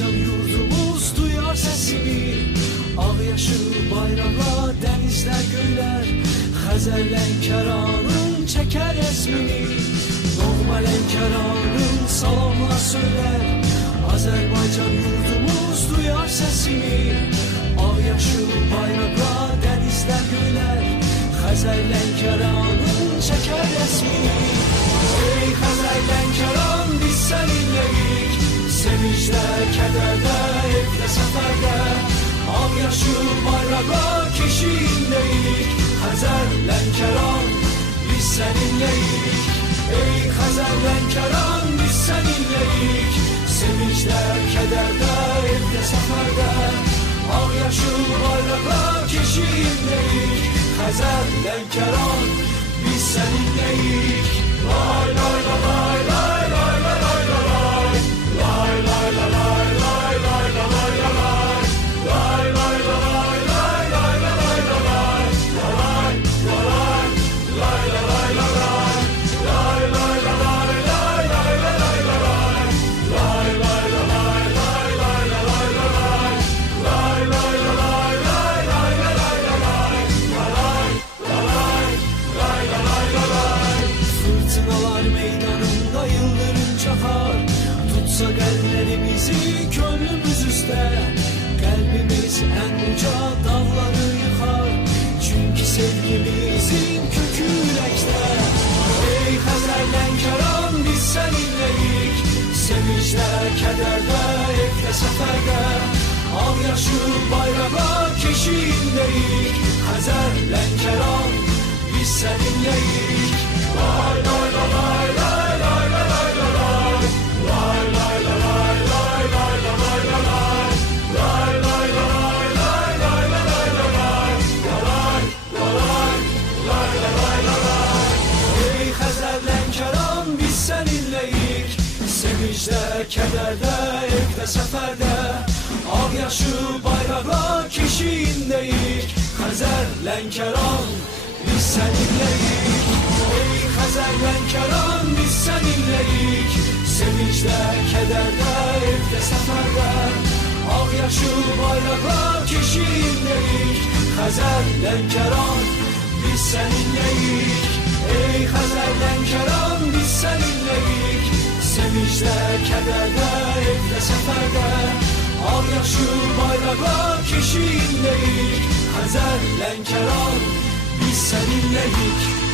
Azerbaycan yurdumuz duyar sesini, ağyaşıl bayraqla denizler göyler, Xəzər Lənkəranın çeker resmini, doğma Lənkəranın salamlar söyler. Azerbaycan yurdumuz duyar sesini, ağyaşıl bayraqla denizler göyler, Xəzər Lənkəranın çeker resmini. Ey Xəzər Lənkəran, biz səninləyik, sevincdə, kədərdə, evdə, səfərdə, ağyaşıl bayraqla keşiyindəyik. Xəzər Lənkəran, biz səninləyik. Ey Xəzər Lənkəran, biz səninləyik, sevincdə, kədərdə, evdə, səfərdə, ağyaşıl bayraqla keşiyindəyik. Xəzər Lənkəran, biz səninləyik. Lay lay la lay lay lay la lay la lay, lay lay la lay lay lay la lay la lay, lay lay la lay lay lay la lay la lay, lay lay lay la lay la lay, lay lay la lay lay lay la lay la lay, lay lay la lay lay lay la lay la lay, lay lay la lay lay lay la lay la lay, lay lay la lay la lay. Fırtınalar meydanında yıldırım çakar, tutsak ellerimizi gönlümüz üstte, kalbimiz en uca dağları yıkar, çünkü sevgimizin kökü yürekte. Ey Xəzər Lənkəran, biz səninləyik, sevincdə, kədərdə, evdə, səfərdə, ağyaşıl bayrağa keşiyindəyik. Xəzər Lənkəran, biz səninləyik. Lay lay la lay lay lay la lay la lay, lay lay la lay lay lay la lay la lay, lay lay la lay lay lay la lay la lay, lay lay la lay la lay. Ey Xəzər Lənkəran, biz səninləyik, sevincdə, kədərdə, evdə, səfərdə, ağyaşıl bayraqla keşiyindəyik. Xəzər Lənkəran, biz səninləyik. Ey Xəzər Lənkəran, biz səninləyik, sevincdə, kədərdə, evdə, səfərdə, ağyaşıl bayraqla keşiyindəyik. Xəzər Lənkəran, biz səninləyik. Ey Xəzər Lənkəran, biz səninləyik, sevincdə, kədərdə, evdə, səfərdə, ağyaşıl bayraqla keşiyindəyik. Xəzər Lənkəran, biz səninləyik.